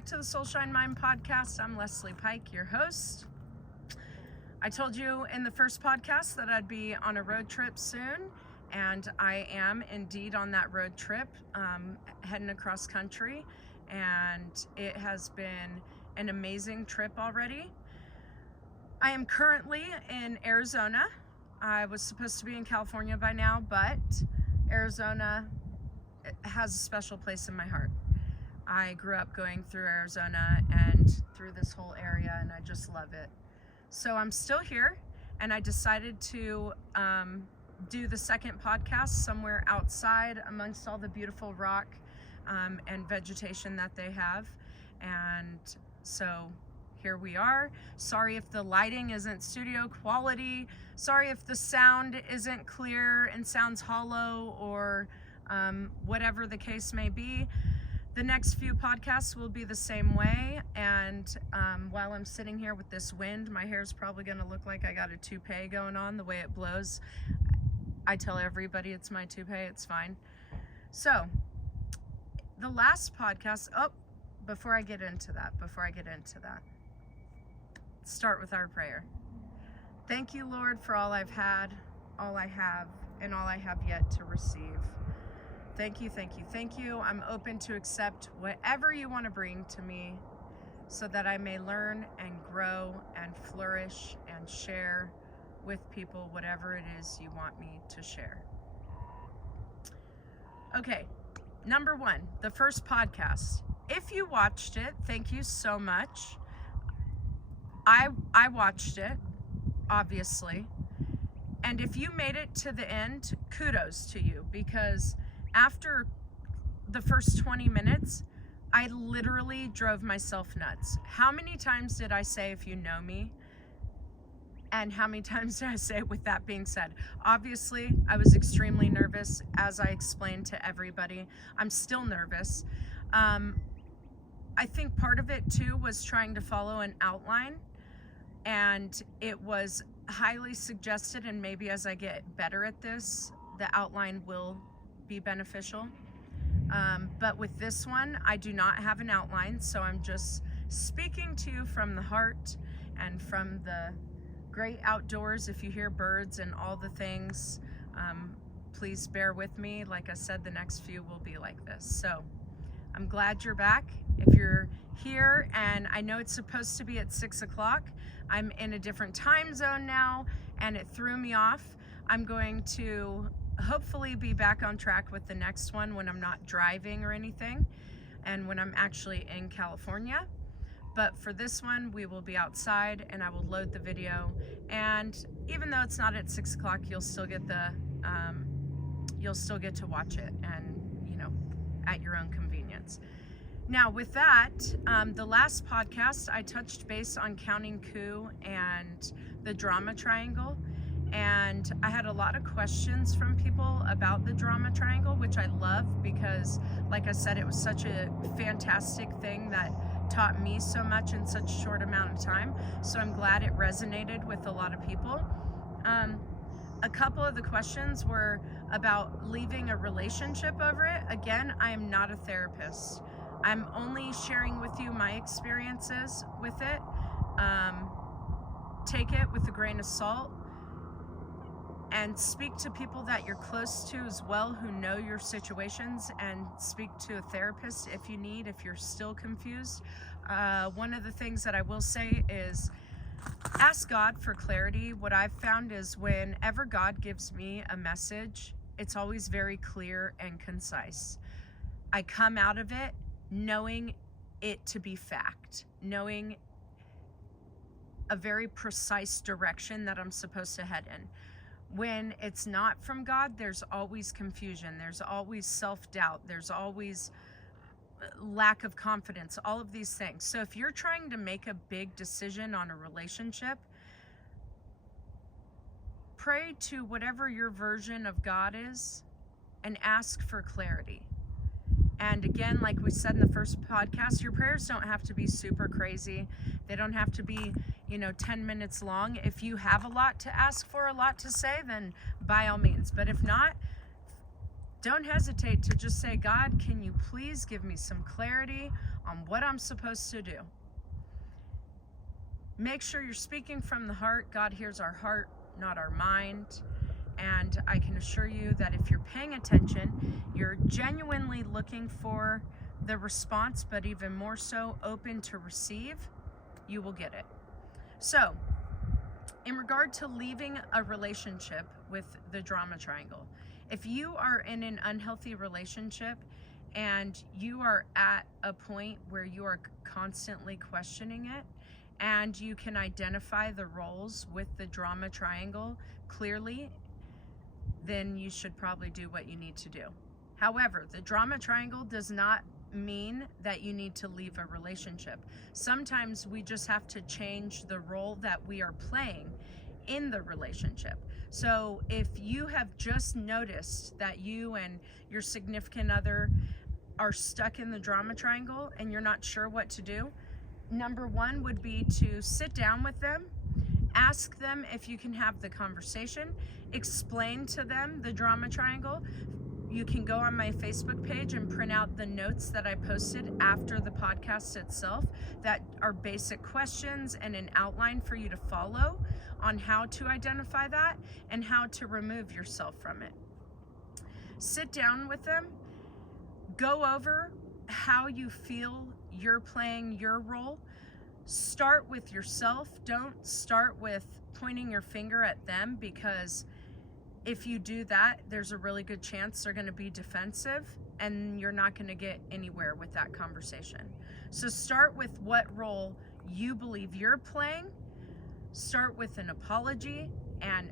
back to the Soul Shine Mind podcast. I'm LeslyNPike, your host. I told you in the first podcast that I'd be on a road trip soon, and I am indeed on that road trip, heading across country, and it has been an amazing trip already. I am currently in Arizona. I was supposed to be in California by now, but Arizona has a special place in my heart. I grew up going through Arizona and through this whole area, and I just love it. So I'm still here, and I decided to do the second podcast somewhere outside amongst all the beautiful rock and vegetation that they have. And so here we are. Sorry if the lighting isn't studio quality. Sorry if the sound isn't clear and sounds hollow, or whatever the case may be. The next few podcasts will be the same way, and while I'm sitting here with this wind, my hair's probably going to look like I got a toupee going on the way it blows. I tell everybody it's my toupee, it's fine. So, the last podcast, before I get into that, let's start with our prayer. Thank you, Lord, for all I've had, all I have, and all I have yet to receive. Thank you, thank you, thank you. I'm open to accept whatever you want to bring to me so that I may learn and grow and flourish and share with people whatever it is you want me to share. Okay, number one, the first podcast. If you watched it, thank you so much. I watched it, obviously. And if you made it to the end, kudos to you, because after the first 20 minutes, I literally drove myself nuts. How many times did I say, if you know me? And how many times did I say, with that being said? Obviously, I was extremely nervous, as I explained to everybody. I'm still nervous. I think part of it too was trying to follow an outline, and it was highly suggested, and maybe as I get better at this, the outline will be beneficial. But with this one, I do not have an outline, so I'm just speaking to you from the heart and from the great outdoors. If you hear birds and all the things, please bear with me. Like I said, the next few will be like this. So I'm glad you're back. If you're here, and I know it's supposed to be at 6 o'clock, I'm in a different time zone now, and it threw me off. I'm going to hopefully be back on track with the next one when I'm not driving or anything, and when I'm actually in California. But for this one, we will be outside, and I will load the video, and even though it's not at 6 o'clock, you'll still get to watch it, and at your own convenience. Now with that, the last podcast I touched base on counting coup and the drama triangle, and I had a lot of questions from people about the drama triangle, which I love because, like I said, it was such a fantastic thing that taught me so much in such a short amount of time. So I'm glad it resonated with a lot of people. A couple of the questions were about leaving a relationship over it. Again, I am not a therapist. I'm only sharing with you my experiences with it. Take it with a grain of salt, and speak to people that you're close to as well, who know your situations, and speak to a therapist if you need, if you're still confused. One of the things that I will say is ask God for clarity. What I've found is whenever God gives me a message, it's always very clear and concise. I come out of it knowing it to be fact, knowing a very precise direction that I'm supposed to head in. When it's not from God, there's always confusion, there's always self-doubt, there's always lack of confidence, all of these things. So if you're trying to make a big decision on a relationship, pray to whatever your version of God is and ask for clarity. And again, like we said in the first podcast, your prayers don't have to be super crazy. They don't have to be, 10 minutes long. If you have a lot to ask for, a lot to say, then by all means. But if not, don't hesitate to just say, God, can you please give me some clarity on what I'm supposed to do? Make sure you're speaking from the heart. God hears our heart, not our mind. And I can assure you that if you're paying attention, you're genuinely looking for the response, but even more so open to receive, you will get it. So, in regard to leaving a relationship with the drama triangle, if you are in an unhealthy relationship and you are at a point where you are constantly questioning it, and you can identify the roles with the drama triangle clearly, then you should probably do what you need to do. However, the drama triangle does not mean that you need to leave a relationship. Sometimes we just have to change the role that we are playing in the relationship. So if you have just noticed that you and your significant other are stuck in the drama triangle and you're not sure what to do, number one would be to sit down with them, ask them if you can have the conversation, explain to them the drama triangle. You can go on my Facebook page and print out the notes that I posted after the podcast itself that are basic questions and an outline for you to follow on how to identify that and how to remove yourself from it. Sit down with them, go over how you feel you're playing your role. Start with yourself. Don't start with pointing your finger at them, because if you do that, there's a really good chance they're going to be defensive and you're not going to get anywhere with that conversation. So start with what role you believe you're playing. Start with an apology and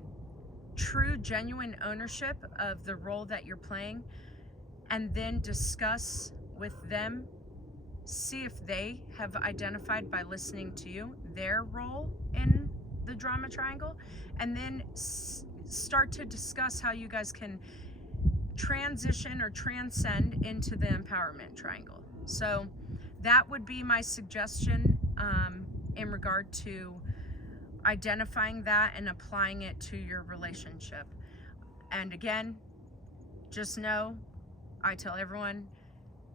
true, genuine ownership of the role that you're playing, and then discuss with them. See if they have identified by listening to you their role in the drama triangle, and then start to discuss how you guys can transition or transcend into the empowerment triangle. So that would be my suggestion in regard to identifying that and applying it to your relationship. And again, just know, I tell everyone,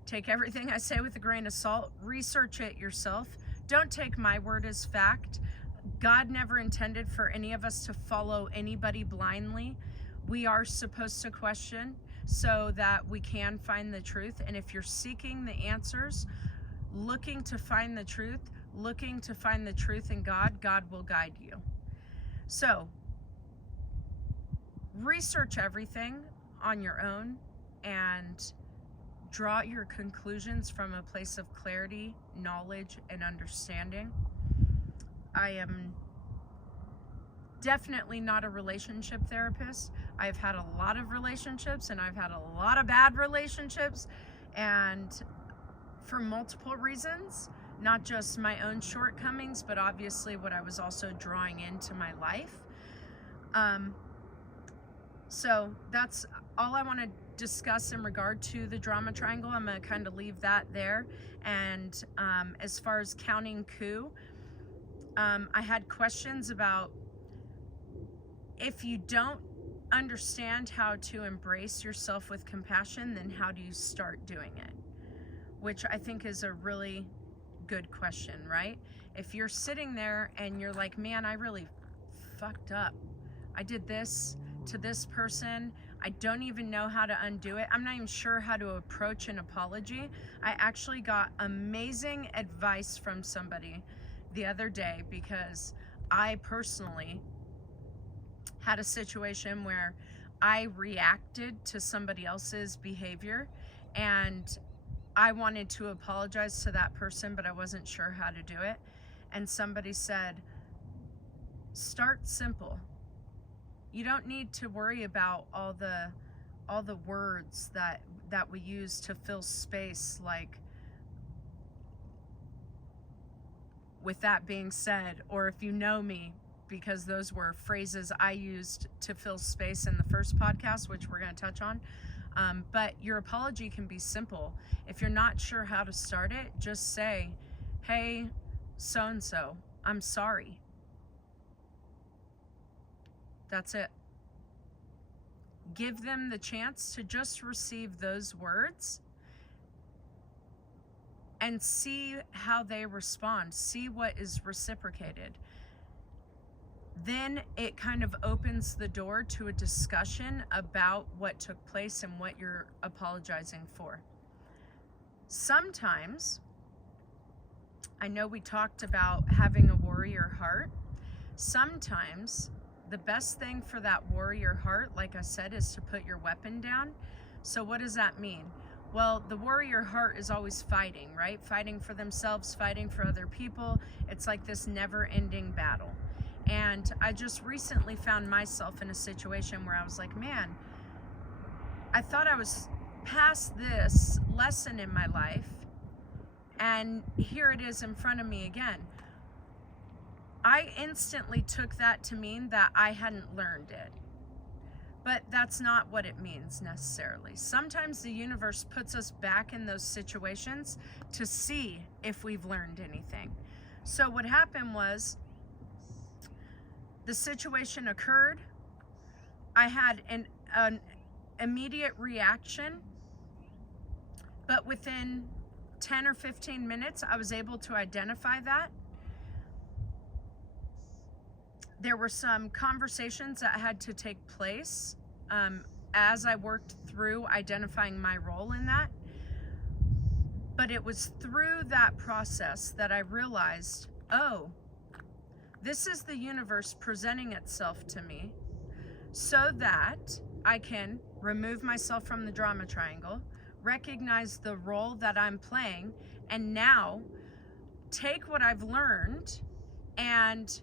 take everything I say with a grain of salt. Research it yourself. Don't take my word as fact. God never intended for any of us to follow anybody blindly. We are supposed to question so that we can find the truth. And if you're seeking the answers, looking to find the truth in God, God will guide you. So, research everything on your own and draw your conclusions from a place of clarity, knowledge, and understanding. I am definitely not a relationship therapist. I've had a lot of relationships and I've had a lot of bad relationships, and for multiple reasons, not just my own shortcomings, but obviously what I was also drawing into my life. So that's all I want to discuss in regard to the drama triangle. I'm going to kind of leave that there. And as far as counting coup, I had questions about, if you don't understand how to embrace yourself with compassion, then how do you start doing it? Which I think is a really good question, right? If you're sitting there and you're like, man, I really fucked up. I did this to this person. I don't even know how to undo it. I'm not even sure how to approach an apology. I actually got amazing advice from somebody the other day, because I personally had a situation where I reacted to somebody else's behavior and I wanted to apologize to that person, but I wasn't sure how to do it. And somebody said, start simple. You don't need to worry about all the words that we use to fill space. Like, with that being said, or if you know me, because those were phrases I used to fill space in the first podcast, which we're going to touch on. But your apology can be simple. If you're not sure how to start it, just say, hey, so-and-so, I'm sorry. That's it. give them the chance to just receive those words and see how they respond, see what is reciprocated. Then it kind of opens the door to a discussion about what took place and what you're apologizing for. Sometimes, I know we talked about having a warrior heart. Sometimes the best thing for that warrior heart, like I said, is to put your weapon down. So what does that mean? Well, the warrior heart is always fighting, right? Fighting for themselves, fighting for other people. It's like this never-ending battle. And I just recently found myself in a situation where I was like, man, I thought I was past this lesson in my life, and here it is in front of me again. I instantly took that to mean that I hadn't learned it. But that's not what it means necessarily. Sometimes the universe puts us back in those situations to see if we've learned anything. So what happened was, the situation occurred. I had an immediate reaction, but within 10 or 15 minutes, I was able to identify that. There were some conversations that had to take place as I worked through identifying my role in that. But it was through that process that I realized, oh, this is the universe presenting itself to me so that I can remove myself from the drama triangle, recognize the role that I'm playing, and now take what I've learned and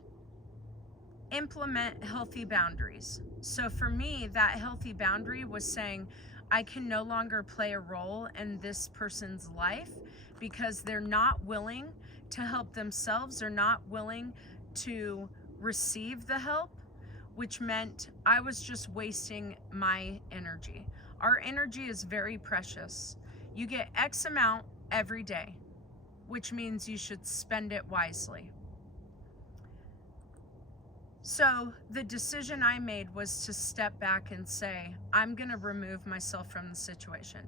implement healthy boundaries. So for me, that healthy boundary was saying, I can no longer play a role in this person's life because they're not willing to help themselves, they're not willing to receive the help, which meant I was just wasting my energy. Our energy is very precious. You get X amount every day, which means you should spend it wisely. So the decision I made was to step back and say, I'm gonna remove myself from the situation.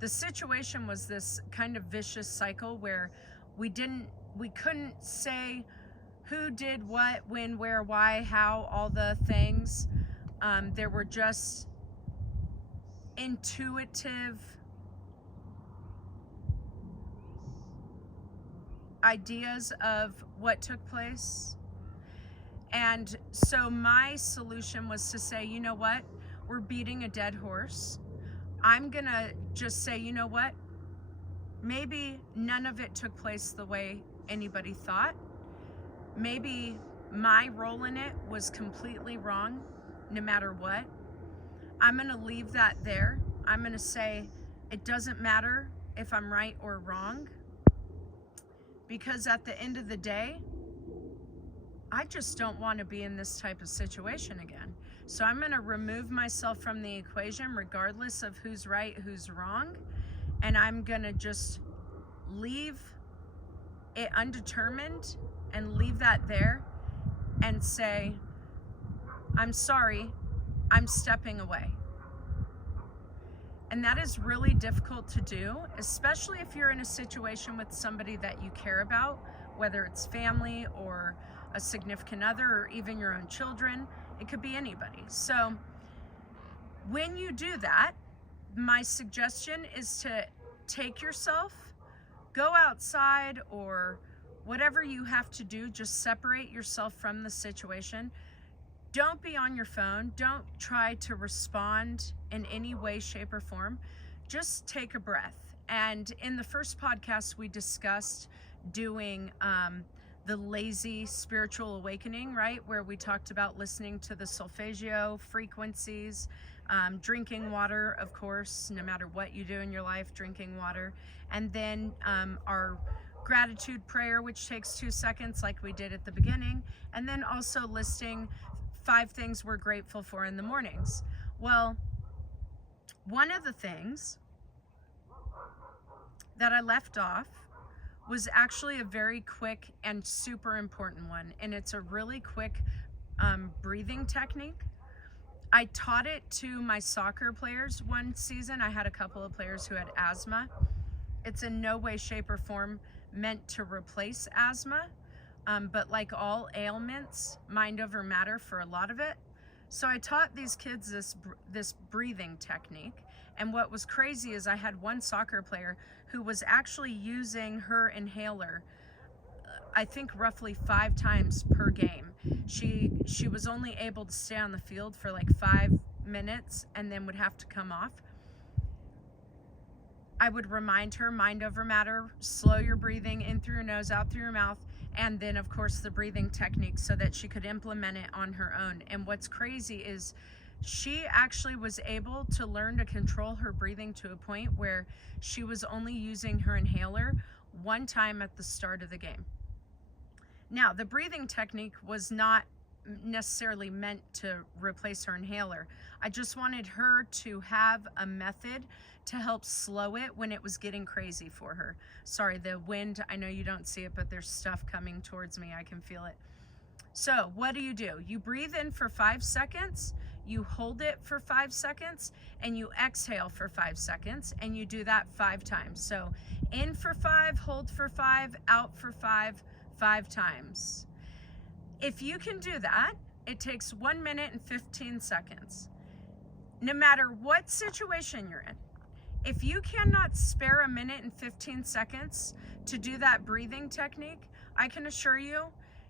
The situation was this kind of vicious cycle where we couldn't say who did what, when, where, why, how, all the things. There were just intuitive ideas of what took place. And so my solution was to say, you know what? We're beating a dead horse. I'm gonna just say, you know what? Maybe none of it took place the way anybody thought. Maybe my role in it was completely wrong, no matter what. I'm gonna leave that there. I'm gonna say, it doesn't matter if I'm right or wrong, because at the end of the day, I just don't want to be in this type of situation again. So I'm gonna remove myself from the equation regardless of who's right, who's wrong, and I'm gonna just leave it undetermined and leave that there and say, I'm sorry, I'm stepping away. And that is really difficult to do, especially if you're in a situation with somebody that you care about, whether it's family or a significant other or even your own children. It could be anybody. So when you do that, my suggestion is to take yourself, go outside, or whatever you have to do, just separate yourself from the situation. Don't be on your phone. Don't try to respond in any way, shape, or form. Just take a breath. And in the first podcast, we discussed doing the lazy spiritual awakening, right? Where we talked about listening to the solfeggio frequencies, drinking water, of course, no matter what you do in your life, drinking water. And then our gratitude prayer, which takes 2 seconds like we did at the beginning. And then also listing 5 things we're grateful for in the mornings. Well, one of the things that I left off was actually a very quick and super important one. And it's a really quick breathing technique. I taught it to my soccer players one season. I had a couple of players who had asthma. It's in no way, shape, or form meant to replace asthma, but like all ailments, mind over matter for a lot of it. So I taught these kids this breathing technique. And what was crazy is I had one soccer player who was actually using her inhaler, I think roughly 5 times per game. She was only able to stay on the field for like 5 minutes and then would have to come off. I would remind her, mind over matter, slow your breathing in through your nose, out through your mouth, and then of course the breathing technique so that she could implement it on her own. And what's crazy is she actually was able to learn to control her breathing to a point where she was only using her inhaler 1 time at the start of the game. Now, the breathing technique was not necessarily meant to replace her inhaler. I just wanted her to have a method to help slow it when it was getting crazy for her. Sorry, the wind, I know you don't see it, but there's stuff coming towards me. I can feel it. So what do? You breathe in for 5 seconds, you hold it for 5 seconds, and you exhale for 5 seconds, and you do that 5 times. So in for 5, hold for 5, out for 5, 5 times. If you can do that, it takes 1 minute and 15 seconds. No matter what situation you're in, if you cannot spare 1 minute and 15 seconds to do that breathing technique, I can assure you,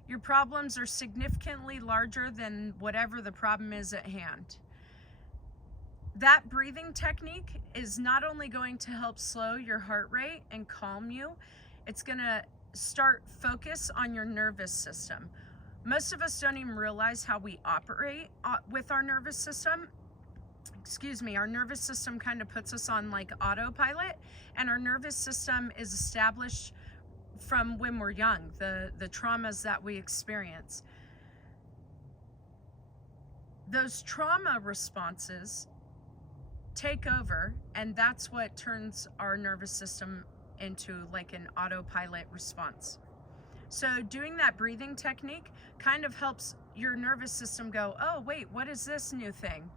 your problems are significantly larger than whatever the problem is at hand. That breathing technique is not only going to help slow your heart rate and calm you, it's going to start focus on your nervous system. Most of us don't even realize how we operate with our nervous system. Excuse me, our nervous system kind of puts us on like autopilot, and our nervous system is established from when we're young, the traumas that we experience. Those trauma responses take over, and that's what turns our nervous system into like an autopilot response. So doing that breathing technique kind of helps your nervous system go, oh wait, what is this new thing?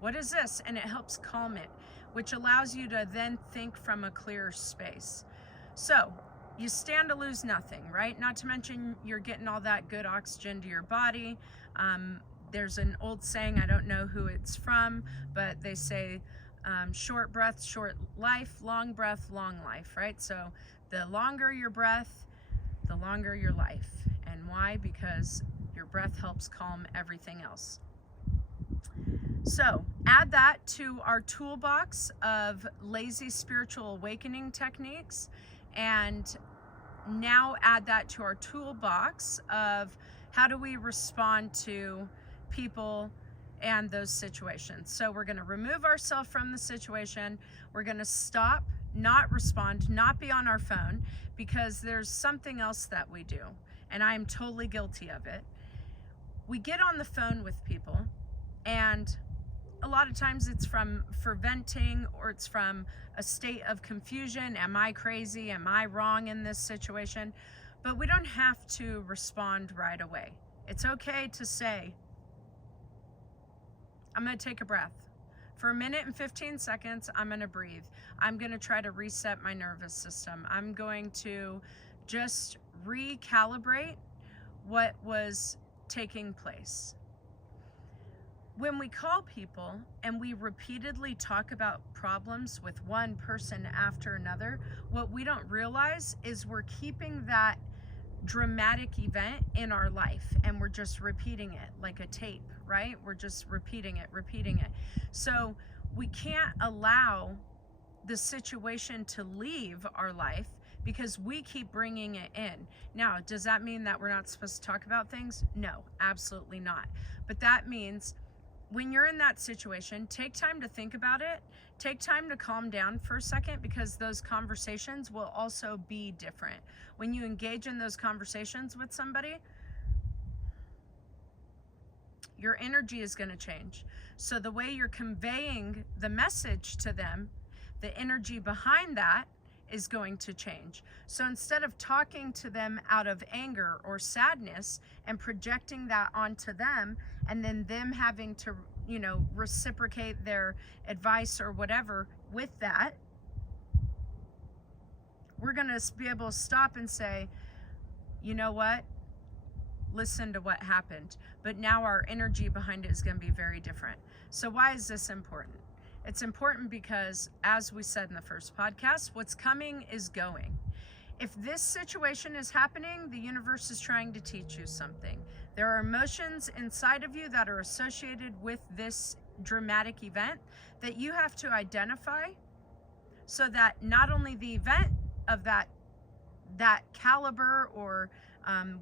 What is this? And it helps calm it, which allows you to then think from a clearer space. So you stand to lose nothing, right? Not to mention you're getting all that good oxygen to your body. There's an old saying, I don't know who it's from, but they say short breath, short life, long breath, long life, right? So the longer your breath, the longer your life. And why? Because your breath helps calm everything else. So add that to our toolbox of lazy spiritual awakening techniques, and now add that to our toolbox of how do we respond to people and those situations. So we're going to remove ourselves from the situation. We're going to stop, not respond, not be on our phone, because there's something else that we do, and I'm totally guilty of it. We get on the phone with people, and a lot of times it's for venting, or it's from a state of confusion. Am I crazy? Am I wrong in this situation? But we don't have to respond right away. It's okay to say, I'm going to take a breath. For 1 minute and 15 seconds, I'm going to breathe. I'm going to try to reset my nervous system. I'm going to just recalibrate what was taking place. When we call people and we repeatedly talk about problems with one person after another, what we don't realize is we're keeping that dramatic event in our life, and we're just repeating it like a tape, right? We're just repeating it. So we can't allow the situation to leave our life because we keep bringing it in. Now, does that mean that we're not supposed to talk about things? No, absolutely not. But that means when you're in that situation, take time to think about it. Take time to calm down for a second, because those conversations will also be different. When you engage in those conversations with somebody, your energy is going to change. So the way you're conveying the message to them, the energy behind that is going to change. So instead of talking to them out of anger or sadness and projecting that onto them, and then them having to you know, reciprocate their advice or whatever with that, we're going to be able to stop and say, you know what? Listen to what happened. But now our energy behind it is going to be very different. So why is this important? It's important because, as we said in the first podcast, what's coming is going. If this situation is happening, the universe is trying to teach you something. There are emotions inside of you that are associated with this dramatic event that you have to identify, so that not only the event of that caliber or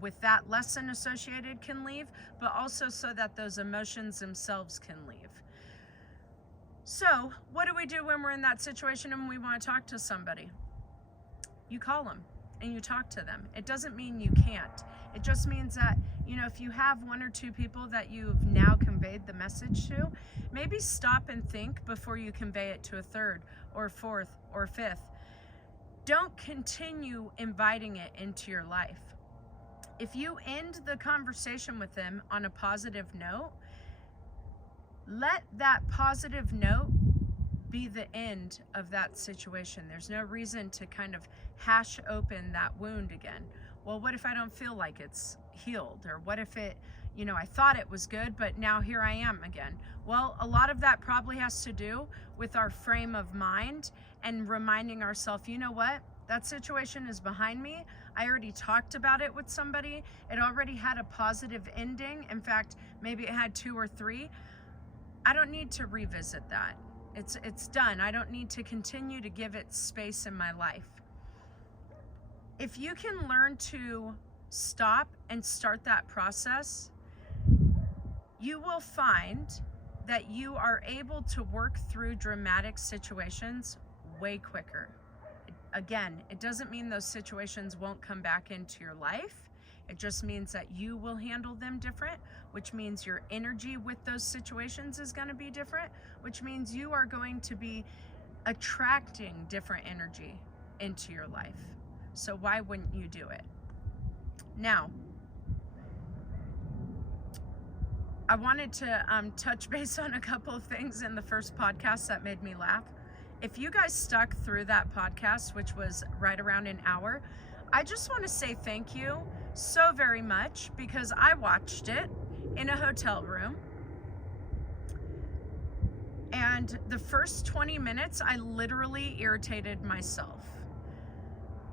with that lesson associated can leave, but also so that those emotions themselves can leave. So what do we do when we're in that situation and we want to talk to somebody? You call them and you talk to them. It doesn't mean you can't. It just means that, you know, if you have one or two people that you've now conveyed the message to, maybe stop and think before you convey it to a third or fourth or fifth. Don't continue inviting it into your life. If you end the conversation with them on a positive note, let that positive note be the end of that situation. There's no reason to kind of hash open that wound again. Well, what if I don't feel like it's healed? Or what if it, you know, I thought it was good, but now here I am again? Well, a lot of that probably has to do with our frame of mind and reminding ourselves, you know what? That situation is behind me. I already talked about it with somebody. It already had a positive ending. In fact, maybe it had 2 or 3. I don't need to revisit that. It's done. I don't need to continue to give it space in my life. If you can learn to stop and start that process, you will find that you are able to work through dramatic situations way quicker. Again, it doesn't mean those situations won't come back into your life. It just means that you will handle them different, which means your energy with those situations is going to be different, which means you are going to be attracting different energy into your life. So why wouldn't you do it? Now, I wanted to touch base on a couple of things in the first podcast that made me laugh. If you guys stuck through that podcast, which was right around an hour, I just want to say thank you so very much, because I watched it in a hotel room. And the first 20 minutes, I literally irritated myself.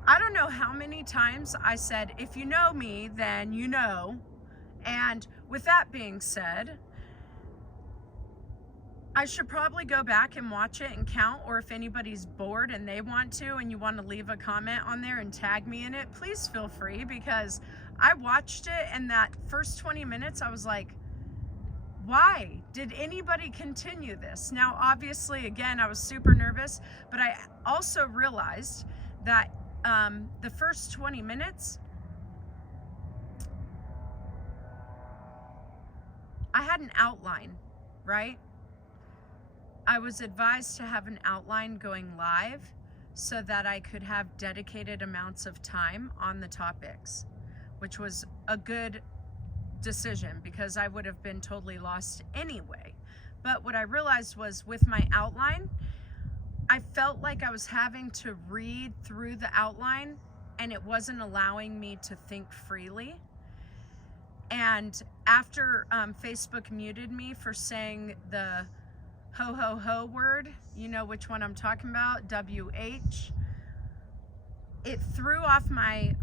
I don't know how many times I said, if you know me, then you know. And with that being said, I should probably go back and watch it and count, or if anybody's bored and they want to and you want to leave a comment on there and tag me in it, please feel free, because I watched it and that first 20 minutes I was like, why did anybody continue this? Now, obviously, again, I was super nervous, but I also realized that the first 20 minutes, I had an outline, right? I was advised to have an outline going live so that I could have dedicated amounts of time on the topics, which was a good decision because I would have been totally lost anyway. But what I realized was, with my outline, I felt like I was having to read through the outline and it wasn't allowing me to think freely. And after Facebook muted me for saying the ho ho ho word, you know which one I'm talking about, WH, it threw off my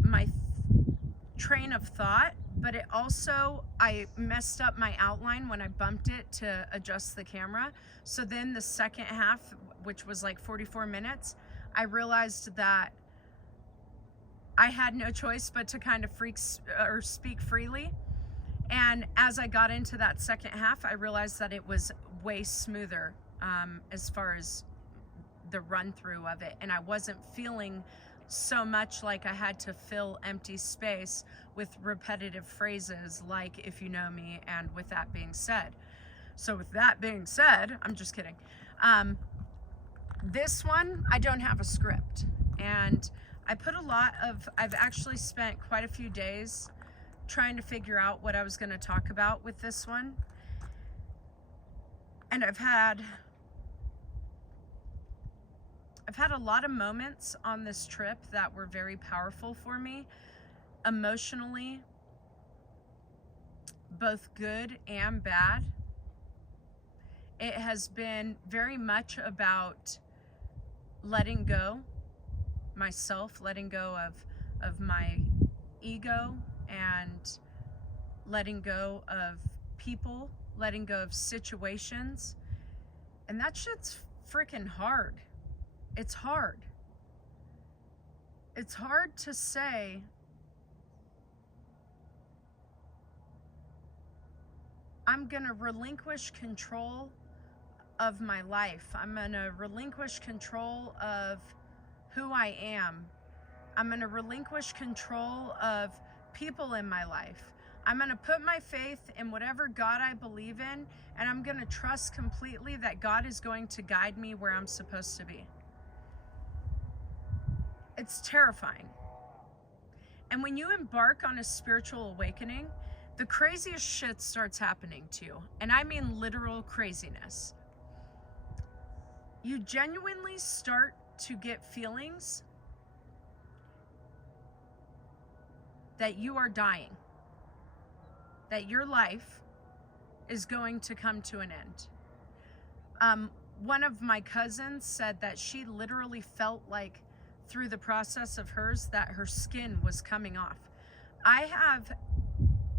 train of thought, but it also, I messed up my outline when I bumped it to adjust the camera. So then the second half, which was like 44 minutes, I realized that I had no choice but to kind of speak freely. And as I got into that second half, I realized that it was way smoother as far as the run through of it. And I wasn't feeling so much like I had to fill empty space with repetitive phrases like, if you know me, and with that being said. So with that being said, I'm just kidding. This one, I don't have a script. And I've actually spent quite a few days trying to figure out what I was going to talk about with this one. And I've had a lot of moments on this trip that were very powerful for me, emotionally, both good and bad. It has been very much about letting go myself, letting go of my ego, and letting go of people, letting go of situations. And that shit's freaking hard. It's hard. It's hard to say, I'm gonna relinquish control of my life. I'm gonna relinquish control of who I am. I'm gonna relinquish control of people in my life. I'm gonna put my faith in whatever God I believe in, and I'm gonna trust completely that God is going to guide me where I'm supposed to be. It's terrifying. And when you embark on a spiritual awakening, the craziest shit starts happening to you. And I mean literal craziness. You genuinely start to get feelings that you are dying, that your life is going to come to an end. One of my cousins said that she literally felt like through the process of hers that her skin was coming off. I have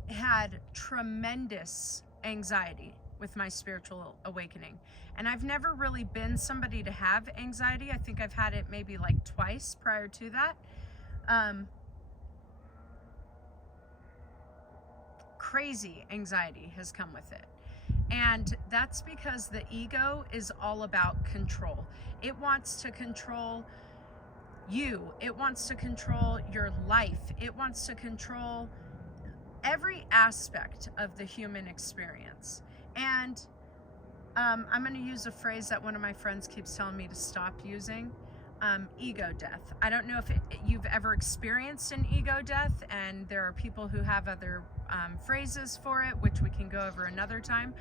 had tremendous anxiety with my spiritual awakening, and I've never really been somebody to have anxiety. I think I've had it maybe like twice prior to that. Crazy anxiety has come with it. And that's because the ego is all about control. It wants to control you. It wants to control your life. It wants to control every aspect of the human experience. And I'm going to use a phrase that one of my friends keeps telling me to stop using, ego death. I don't know if you've ever experienced an ego death, and there are people who have other phrases for it, which we can go over another time.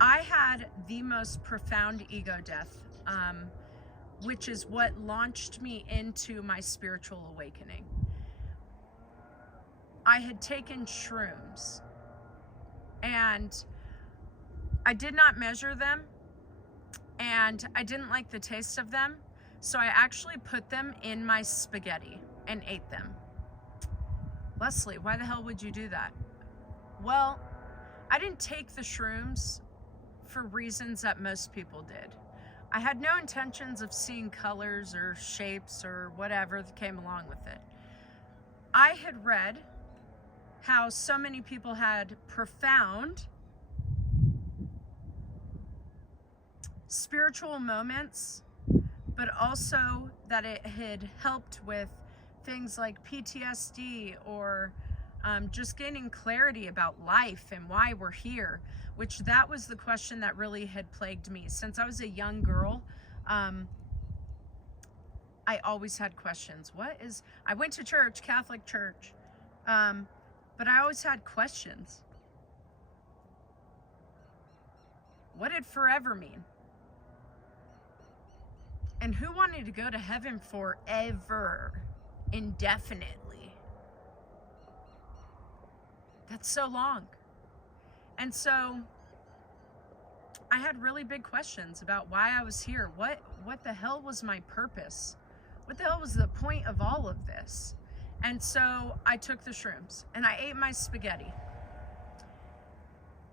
I had the most profound ego death, which is what launched me into my spiritual awakening. I had taken shrooms, and I did not measure them, and I didn't like the taste of them, so I actually put them in my spaghetti and ate them. Leslie, why the hell would you do that? Well, I didn't take the shrooms for reasons that most people did. I had no intentions of seeing colors or shapes or whatever that came along with it. I had read how so many people had profound spiritual moments, but also that it had helped with things like PTSD or just gaining clarity about life and why we're here, which that was the question that really had plagued me. Since I was a young girl, I always had questions. I went to church, Catholic church, but I always had questions. What did forever mean? And who wanted to go to heaven forever, indefinitely? That's so long. And so I had really big questions about why I was here. What the hell was my purpose? What the hell was the point of all of this? And so I took the shrooms and I ate my spaghetti.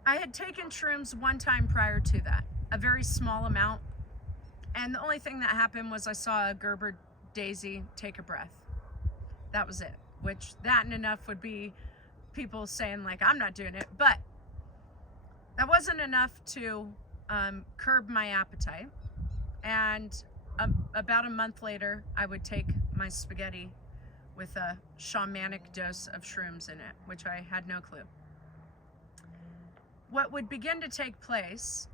I had taken shrooms one time prior to that, a very small amount. And the only thing that happened was I saw a Gerber daisy take a breath. That was it, which that and enough would be people saying like, I'm not doing it. But that wasn't enough to curb my appetite. And about a month later, I would take my spaghetti with a shamanic dose of shrooms in it, which I had no clue. What would begin to take place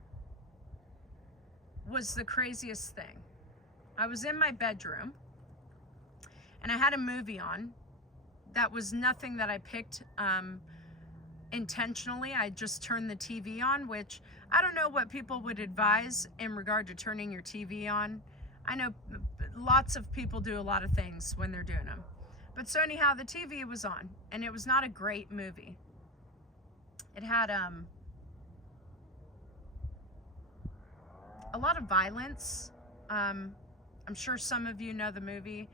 was the craziest thing. I was in my bedroom and I had a movie on that was nothing that I picked intentionally. I just turned the TV on, which I don't know what people would advise in regard to turning your TV on. I know lots of people do a lot of things when they're doing them. But so anyhow, the TV was on, and it was not a great movie. It had a lot of violence. I'm sure some of you know the movie.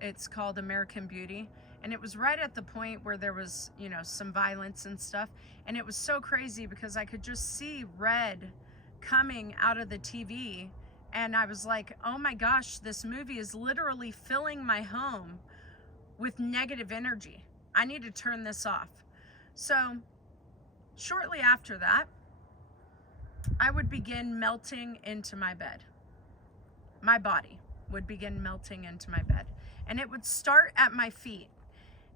It's called American Beauty. And it was right at the point where there was, you know, some violence and stuff. And it was so crazy because I could just see red coming out of the TV. And I was like, oh my gosh, this movie is literally filling my home with negative energy. I need to turn this off. So shortly after that, I would begin melting into my bed. My body would begin melting into my bed. And it would start at my feet.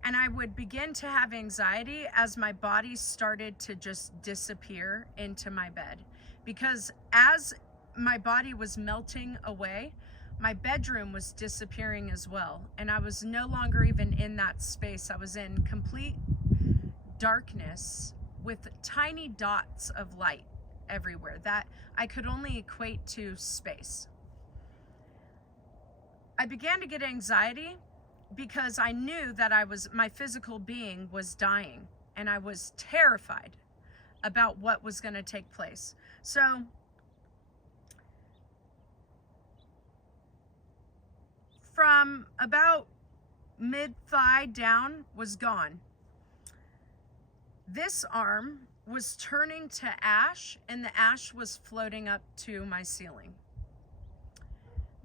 And I would begin to have anxiety as my body started to just disappear into my bed. Because as my body was melting away, my bedroom was disappearing as well. And I was no longer even in that space. I was in complete darkness with tiny dots of light everywhere that I could only equate to space. I began to get anxiety because I knew that my physical being was dying, and I was terrified about what was going to take place. So from about mid-thigh down was gone. This arm was turning to ash, and the ash was floating up to my ceiling.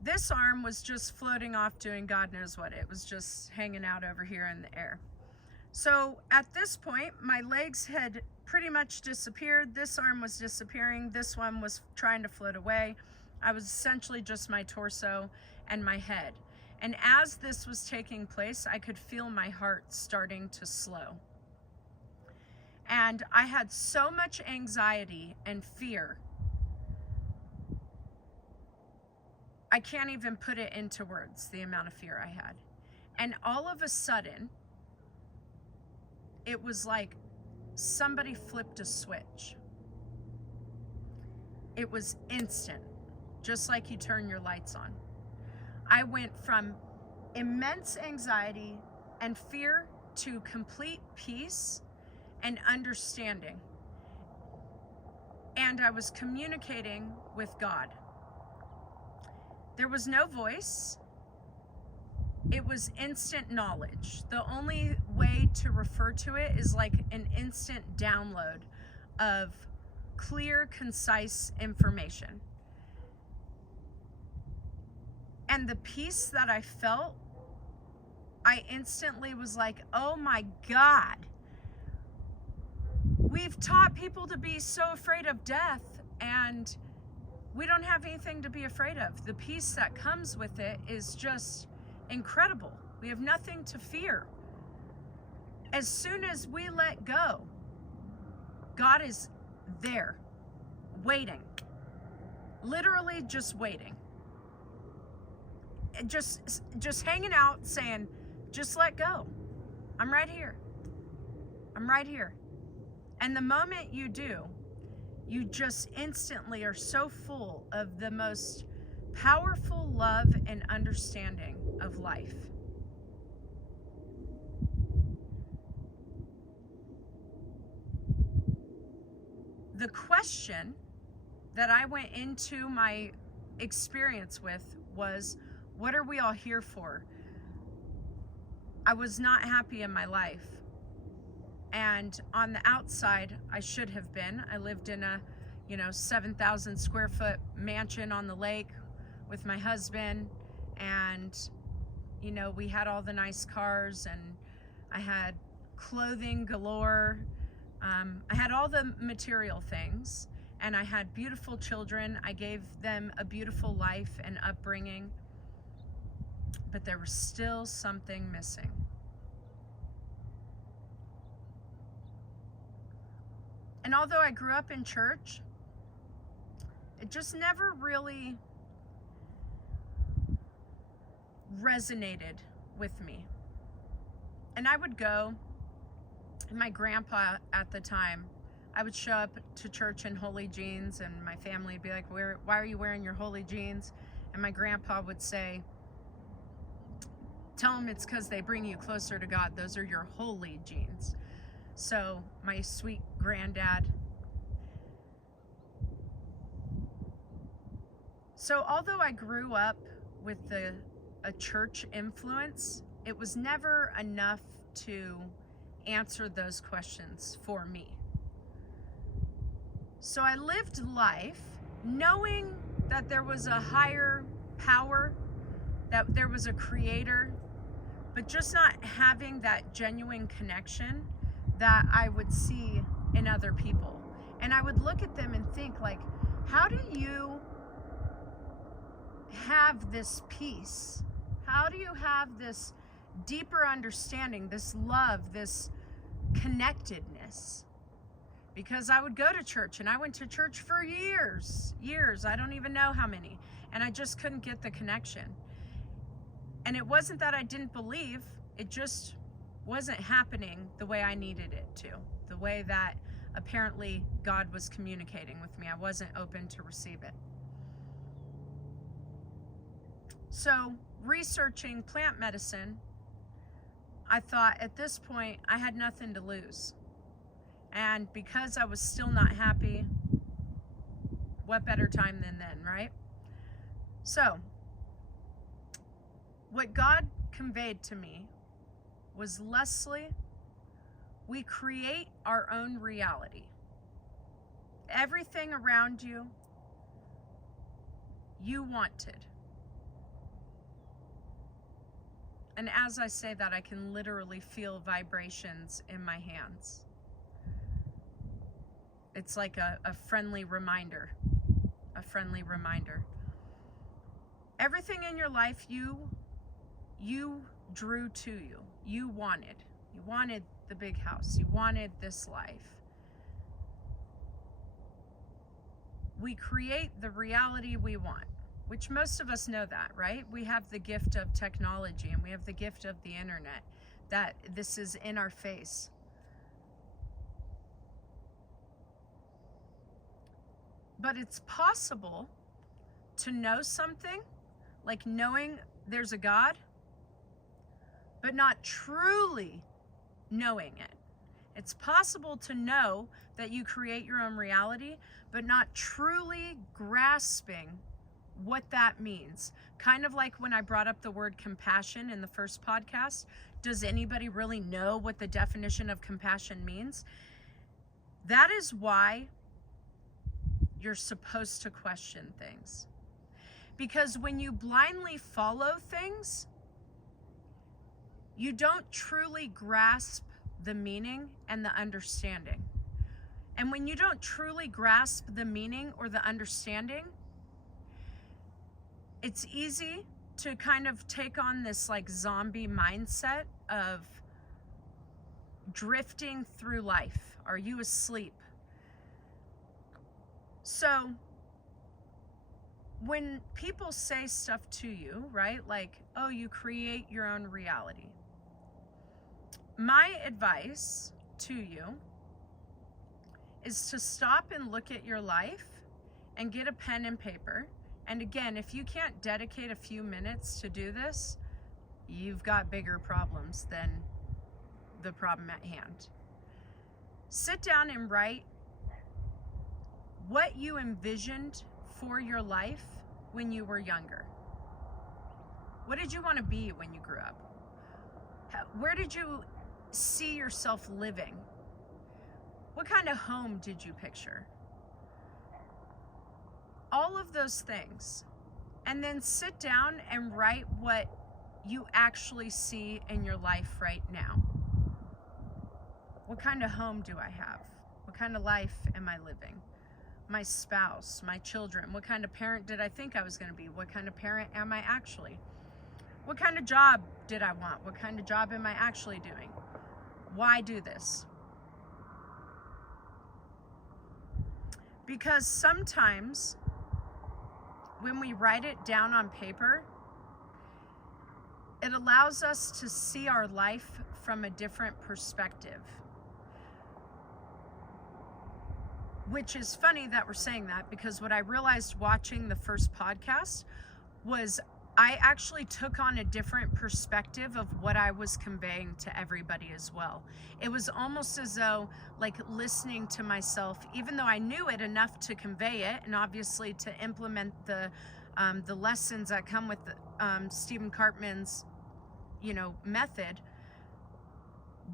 This arm was just floating off doing God knows what. It was just hanging out over here in the air. So at this point, my legs had pretty much disappeared. This arm was disappearing. This one was trying to float away. I was essentially just my torso and my head. And as this was taking place, I could feel my heart starting to slow. And I had so much anxiety and fear. I can't even put it into words, the amount of fear I had. And all of a sudden, it was like somebody flipped a switch. It was instant, just like you turn your lights on. I went from immense anxiety and fear to complete peace and understanding. And I was communicating with God. There was no voice. It was instant knowledge. The only way to refer to it is like an instant download of clear, concise information. And the peace that I felt, I instantly was like, oh my God. We've taught people to be so afraid of death, and we don't have anything to be afraid of. The peace that comes with it is just incredible. We have nothing to fear. As soon as we let go, God is there, waiting. Literally just waiting. Just hanging out saying, just let go. I'm right here. I'm right here. And the moment you do, you just instantly are so full of the most powerful love and understanding of life. The question that I went into my experience with was, what are we all here for? I was not happy in my life. And on the outside, I should have been. I lived in a, 7,000 square foot mansion on the lake with my husband. And, we had all the nice cars, and I had clothing galore. I had all the material things, and I had beautiful children. I gave them a beautiful life and upbringing. But there was still something missing. And although I grew up in church, it just never really resonated with me. And I would go And my grandpa at the time, I would show up to church in holy jeans, and my family would be like, why are you wearing your holy jeans? And my grandpa would say, tell them it's because they bring you closer to God. Those are your holy jeans. So my sweet granddad. So although I grew up with a church influence, it was never enough to answer those questions for me. So I lived life knowing that there was a higher power, that there was a creator, but just not having that genuine connection that I would see in other people. And I would look at them and think, like, how do you have this peace? How do you have this deeper understanding, this love, this connectedness? Because I would go to church, and I went to church for years, I don't even know how many, and I just couldn't get the connection. And it wasn't that I didn't believe, it just wasn't happening the way I needed it to, the way that apparently God was communicating with me. I wasn't open to receive it. So, researching plant medicine, I thought at this point I had nothing to lose. And because I was still not happy, what better time than then, right? So, what God conveyed to me was, Leslie, we create our own reality. Everything around you, you wanted. And as I say that, I can literally feel vibrations in my hands. It's like a friendly reminder, a friendly reminder. Everything in your life you drew to you. You wanted the big house. You wanted this life. We create the reality we want, which most of us know that, right? We have the gift of technology, and we have the gift of the internet, that this is in our face. But it's possible to know something, like knowing there's a God, but not truly knowing it. It's possible to know that you create your own reality, but not truly grasping what that means. Kind of like when I brought up the word compassion in the first podcast. Does anybody really know what the definition of compassion means? That is why you're supposed to question things. Because when you blindly follow things, you don't truly grasp the meaning and the understanding. And when you don't truly grasp the meaning or the understanding, it's easy to kind of take on this like zombie mindset of drifting through life. Are you asleep? So when people say stuff to you, right? Like, oh, you create your own reality. My advice to you is to stop and look at your life and get a pen and paper. And again, if you can't dedicate a few minutes to do this, you've got bigger problems than the problem at hand. Sit down and write what you envisioned for your life when you were younger. What did you want to be when you grew up? Where did you see yourself living? What kind of home did you picture? All of those things. And then sit down and write what you actually see in your life right now. What kind of home do I have? What kind of life am I living? My spouse, my children. What kind of parent did I think I was going to be? What kind of parent am I actually? What kind of job did I want? What kind of job am I actually doing? Why do this? Because sometimes when we write it down on paper, it allows us to see our life from a different perspective. which is funny that we're saying that, because what I realized watching the first podcast was I actually took on a different perspective of what I was conveying to everybody as well. It was almost as though, like, listening to myself, even though I knew it enough to convey it, and obviously to implement the lessons that come with Stephen Cartman's, method.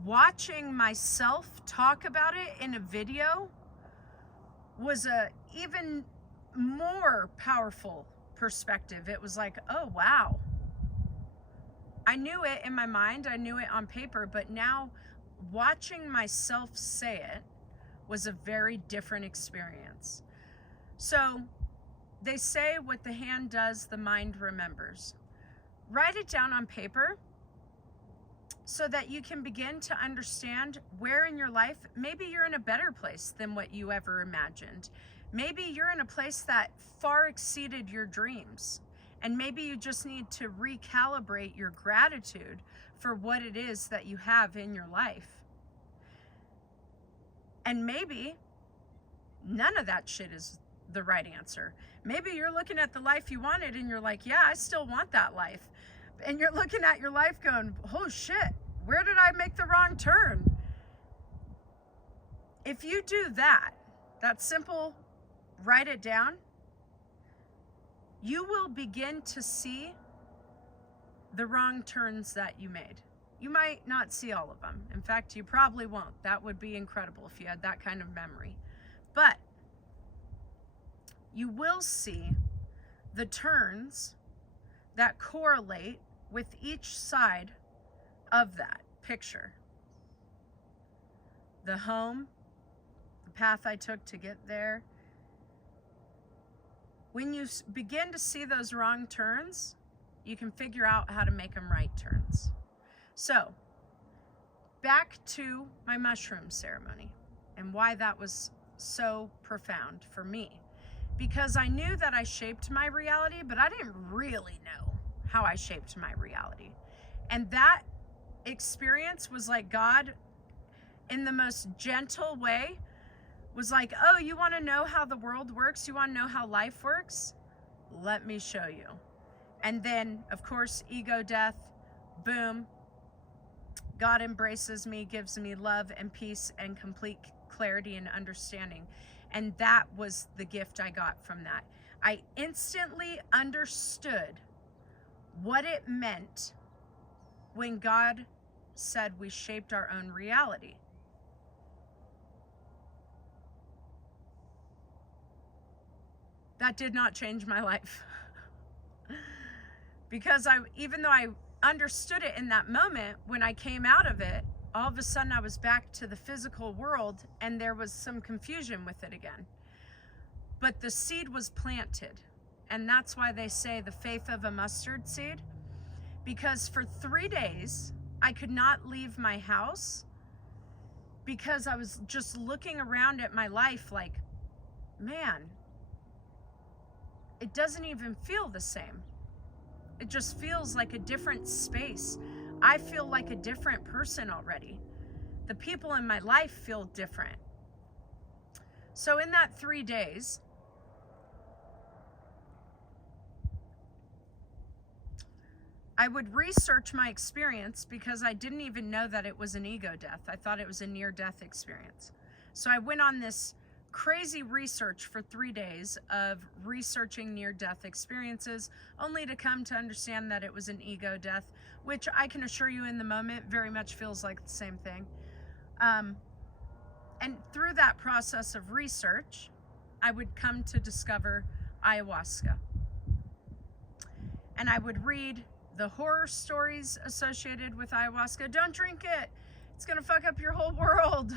Watching myself talk about it in a video was a even more powerful perspective. It was like, oh wow, I knew it in my mind, I knew it on paper, but now watching myself say it was a very different experience. So they say what the hand does, the mind remembers. Write it down on paper so that you can begin to understand where in your life maybe you're in a better place than what you ever imagined. Maybe you're in a place that far exceeded your dreams, and maybe you just need to recalibrate your gratitude for what it is that you have in your life. And maybe none of that shit is the right answer. Maybe you're looking at the life you wanted and you're like, yeah, I still want that life. And you're looking at your life going, oh shit, where did I make the wrong turn? If you do that simple, write it down, you will begin to see the wrong turns that you made. You might not see all of them. In fact, you probably won't. That would be incredible if you had that kind of memory. But you will see the turns that correlate with each side of that picture. The home, the path I took to get there. When you begin to see those wrong turns, you can figure out how to make them right turns. So, back to my mushroom ceremony and why that was so profound for me. Because I knew that I shaped my reality, but I didn't really know how I shaped my reality. And that experience was like God, in the most gentle way, was like, oh, you want to know how the world works? You want to know how life works? Let me show you. And then, of course, ego death, boom. God embraces me, gives me love and peace and complete clarity and understanding. And that was the gift I got from that. I instantly understood what it meant when God said we shaped our own reality. That did not change my life. Because even though I understood it in that moment, when I came out of it, all of a sudden I was back to the physical world and there was some confusion with it again. But the seed was planted. And that's why they say the faith of a mustard seed. Because for 3 days, I could not leave my house because I was just looking around at my life like, man, it doesn't even feel the same. It just feels like a different space. I feel like a different person already. The people in my life feel different. So in that 3 days, I would research my experience because I didn't even know that it was an ego death. I thought it was a near-death experience. So I went on this crazy research for 3 days of researching near-death experiences, only to come to understand that it was an ego death, which I can assure you in the moment very much feels like the same thing. And through that process of research, I would come to discover ayahuasca. And I would read the horror stories associated with ayahuasca. Don't drink it. It's going to fuck up your whole world.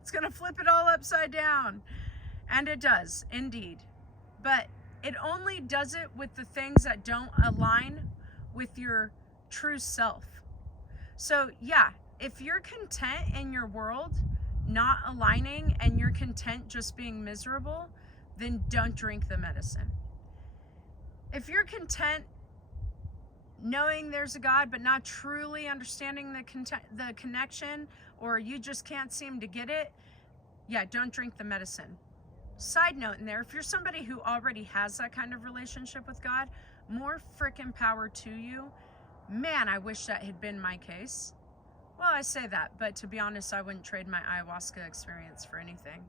It's going to flip it all upside down. And it does, indeed. But it only does it with the things that don't align with your true self. So yeah, if you're content in your world not aligning and you're content just being miserable, then don't drink the medicine. If you're content knowing there's a God but not truly understanding the connection, or you just can't seem to get it, yeah, don't drink the medicine. side note in there, if you're somebody who already has that kind of relationship with God, more frickin' power to you. Man, I wish that had been my case. Well, I say that, but to be honest, I wouldn't trade my ayahuasca experience for anything.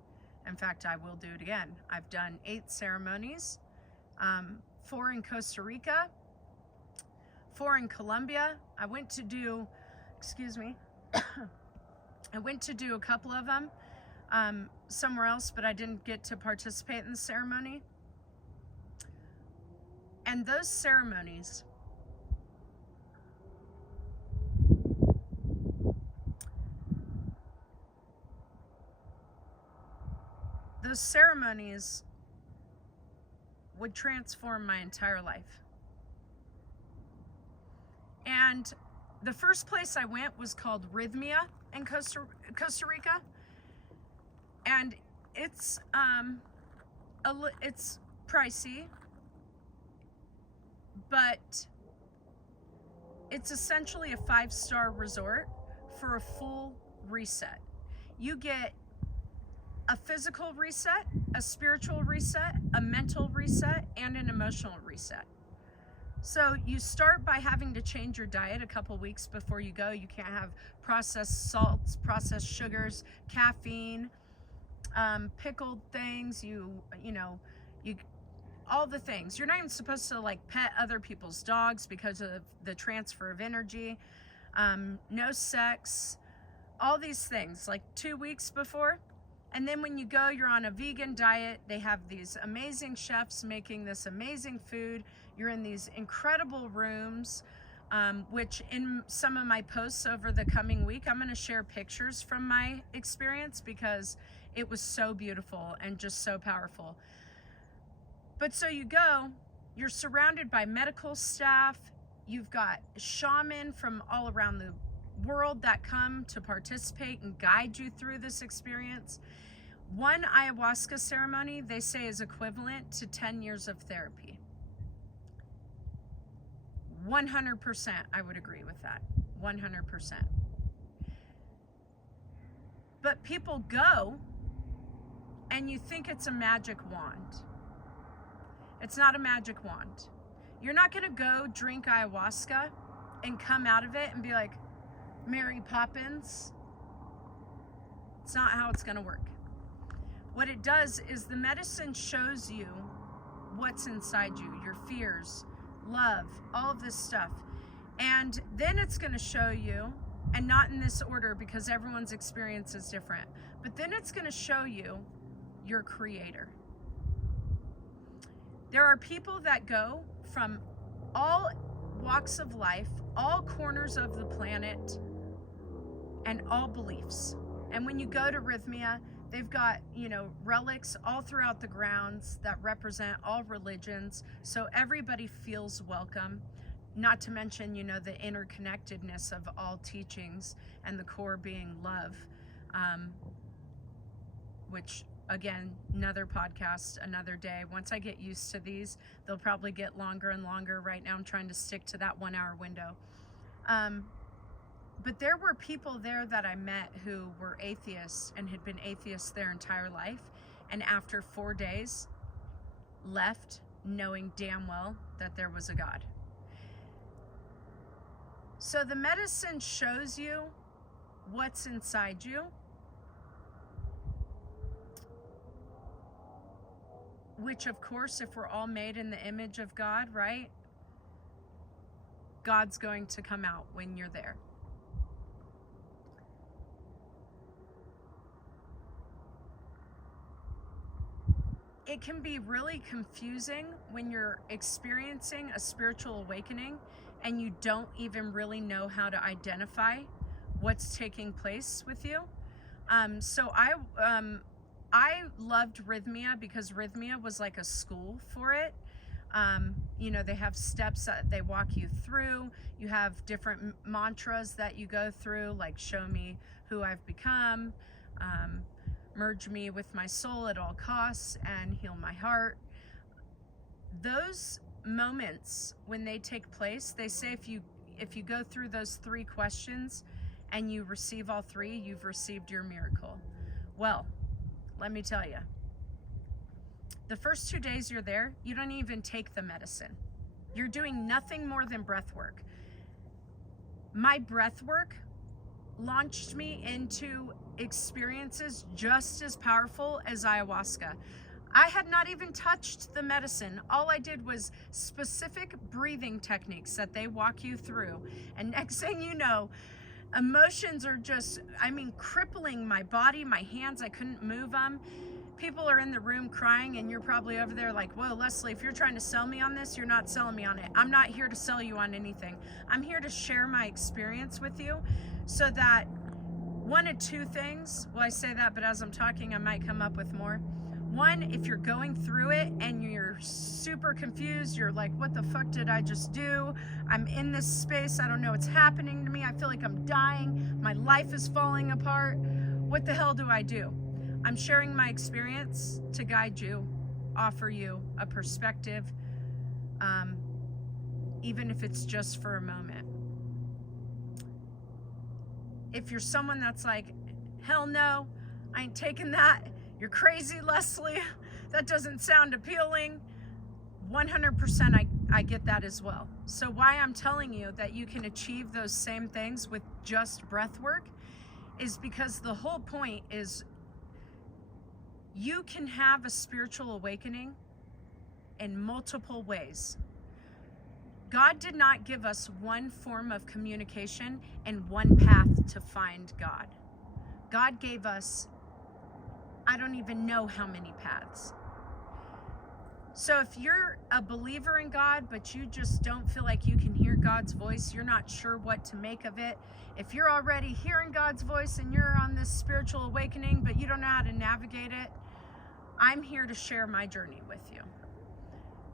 In fact, I will do it again. I've done 8 ceremonies, 4 in Costa Rica, 4 in Colombia. I went to do, I went to do a couple of them somewhere else, but I didn't get to participate in the ceremony. And those ceremonies, would transform my entire life. And the first place I went was called Rhythmia in Costa Rica. And it's pricey, but it's essentially a 5-star resort for a full reset. You get a physical reset, a spiritual reset, a mental reset, and an emotional reset. So you start by having to change your diet a couple weeks before you go. You can't have processed salts, processed sugars, caffeine, pickled things, all the things. You're not even supposed to like pet other people's dogs because of the transfer of energy. No sex, all these things, like 2 weeks before. And then when you go, you're on a vegan diet. They have these amazing chefs making this amazing food. You're in these incredible rooms, which in some of my posts over the coming week, I'm gonna share pictures from my experience because it was so beautiful and just so powerful. But so you go, you're surrounded by medical staff. You've got shaman from all around the world that come to participate and guide you through this experience. One ayahuasca ceremony, they say, is equivalent to 10 years of therapy. 100%, I would agree with that. 100%. But people go and you think it's a magic wand. It's not a magic wand. You're not gonna go drink ayahuasca and come out of it and be like, Mary Poppins. It's not how it's gonna work. What it does is the medicine shows you what's inside you, your fears, love, all of this stuff. And then it's gonna show you, and not in this order because everyone's experience is different, but then it's gonna show you your creator. There are people that go from all walks of life, all corners of the planet, and all beliefs. And when you go to Rhythmia, they've got, relics all throughout the grounds that represent all religions. So everybody feels welcome, not to mention, the interconnectedness of all teachings and the core being love, which again, another podcast, another day. Once I get used to these, they'll probably get longer and longer. Right now I'm trying to stick to that 1 hour window. But there were people there that I met who were atheists and had been atheists their entire life. And after 4 days, left knowing damn well that there was a God. So the medicine shows you what's inside you, which of course, if we're all made in the image of God, right? God's going to come out when you're there. It can be really confusing when you're experiencing a spiritual awakening and you don't even really know how to identify what's taking place with you. So I loved Rhythmia because Rhythmia was like a school for it. They have steps that they walk you through. You have different mantras that you go through, like show me who I've become, merge me with my soul at all costs, and heal my heart. Those moments when they take place, they say if you go through those 3 questions and you receive all 3, you've received your miracle. Well, let me tell you, The first 2 days you're there, you don't even take the medicine. You're doing nothing more than breath work. My breath work launched me into experiences just as powerful as ayahuasca. I had not even touched the medicine. All I did was specific breathing techniques that they walk you through. And next thing you know, emotions are just, crippling my body, my hands. I couldn't move them. People are in the room crying, and you're probably over there like, whoa, Leslie, if you're trying to sell me on this, you're not selling me on it. I'm not here to sell you on anything. I'm here to share my experience with you so that one of two things, well, I say that, but as I'm talking, I might come up with more. One, if you're going through it and you're super confused, you're like, what the fuck did I just do? I'm in this space. I don't know what's happening to me. I feel like I'm dying. My life is falling apart. What the hell do I do? I'm sharing my experience to guide you, offer you a perspective, even if it's just for a moment. If you're someone that's like, hell no, I ain't taking that. You're crazy, Leslie. That doesn't sound appealing. 100% I get that as well. So why I'm telling you that you can achieve those same things with just breath work is because the whole point is you can have a spiritual awakening in multiple ways. God did not give us one form of communication and one path to find God. God gave us, I don't even know how many paths. So if you're a believer in God, but you just don't feel like you can hear God's voice, you're not sure what to make of it. If you're already hearing God's voice and you're on this spiritual awakening, but you don't know how to navigate it, I'm here to share my journey with you.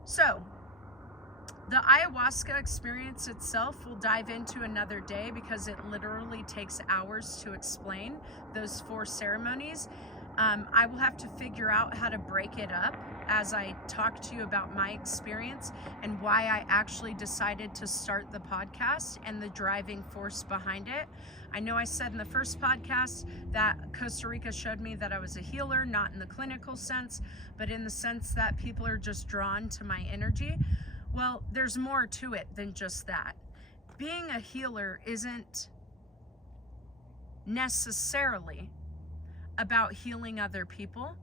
So the ayahuasca experience itself we'll dive into another day because it literally takes hours to explain those 4 ceremonies. I will have to figure out how to break it up as I talk to you about my experience and why I actually decided to start the podcast and the driving force behind it. I know I said in the first podcast that Costa Rica showed me that I was a healer, not in the clinical sense, but in the sense that people are just drawn to my energy. Well, there's more to it than just that. Being a healer isn't necessarily about healing other people,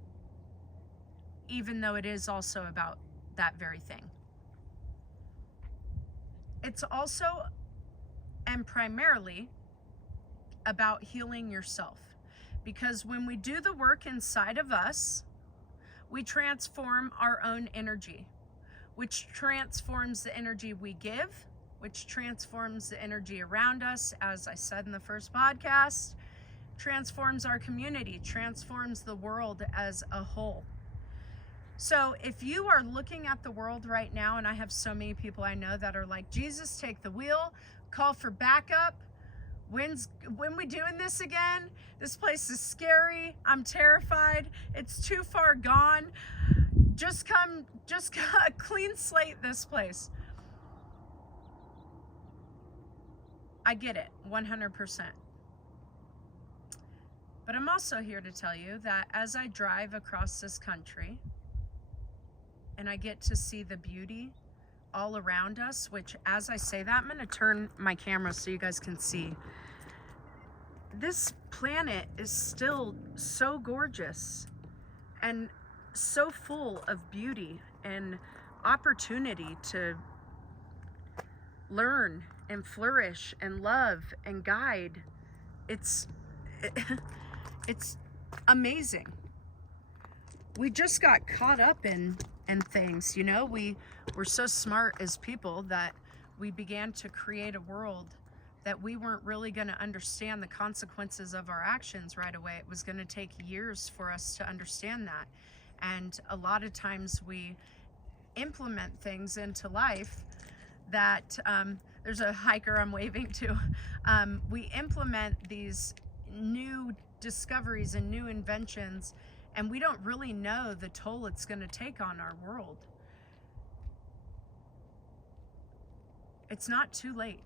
even though it is also about that very thing. It's also and primarily about healing yourself, because when we do the work inside of us, we transform our own energy, which transforms the energy we give, which transforms the energy around us, as I said in the first podcast, transforms our community, transforms the world as a whole. So if you are looking at the world right now, and I have so many people I know that are like, Jesus, take the wheel, call for backup. When we doing this again? This place is scary. I'm terrified. It's too far gone. Just clean slate this place. I get it, 100%. But I'm also here to tell you that as I drive across this country and I get to see the beauty all around us, which as I say that, I'm going to turn my camera so you guys can see. This planet is still so gorgeous and so full of beauty and opportunity to learn and flourish and love and guide. It's amazing. We just got caught up in things, you know. We're so smart as people that we began to create a world that we weren't really going to understand the consequences of our actions right away. It was going to take years for us to understand that. And a lot of times we implement things into life that, there's a hiker I'm waving to. We implement these new discoveries and new inventions, and we don't really know the toll it's going to take on our world. It's not too late.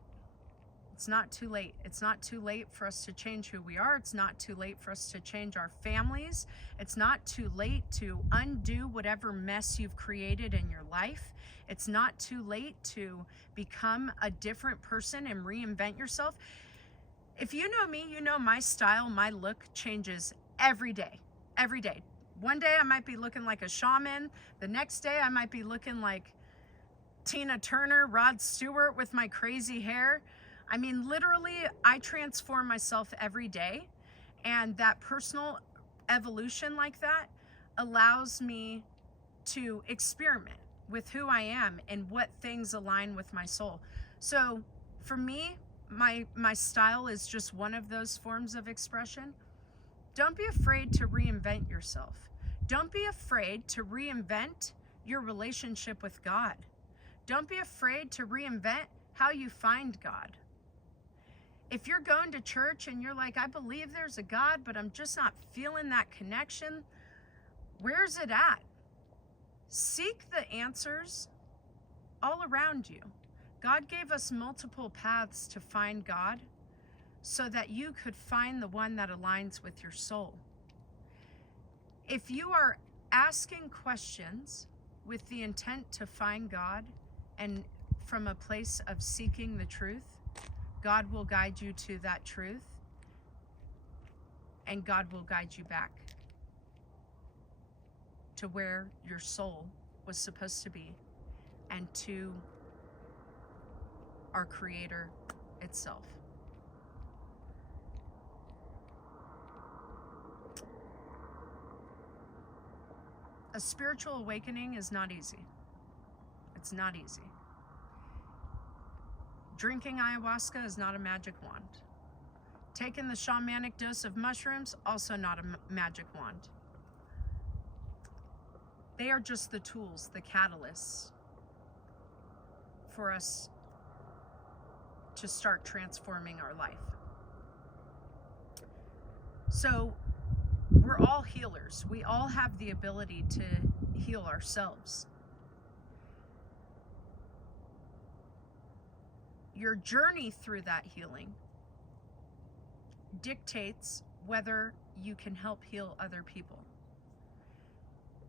It's not too late. It's not too late for us to change who we are. It's not too late for us to change our families. It's not too late to undo whatever mess you've created in your life. It's not too late to become a different person and reinvent yourself. If you know me, you know my style, my look changes every day. Every day. One day I might be looking like a shaman. The next day I might be looking like Tina Turner, Rod Stewart with my crazy hair. I mean, literally, I transform myself every day. And that personal evolution like that allows me to experiment with who I am and what things align with my soul. So for me, my style is just one of those forms of expression. Don't be afraid to reinvent yourself. Don't be afraid to reinvent your relationship with God. Don't be afraid to reinvent how you find God. If you're going to church and you're like, I believe there's a God, but I'm just not feeling that connection, where's it at? Seek the answers all around you. God gave us multiple paths to find God so that you could find the one that aligns with your soul. If you are asking questions with the intent to find God and from a place of seeking the truth, God will guide you to that truth, and God will guide you back to where your soul was supposed to be and to our Creator itself. A spiritual awakening is not easy. It's not easy. Drinking ayahuasca is not a magic wand. Taking the shamanic dose of mushrooms, also not a magic wand. They are just the tools, the catalysts for us to start transforming our life. So we're all healers. We all have the ability to heal ourselves. Your journey through that healing dictates whether you can help heal other people.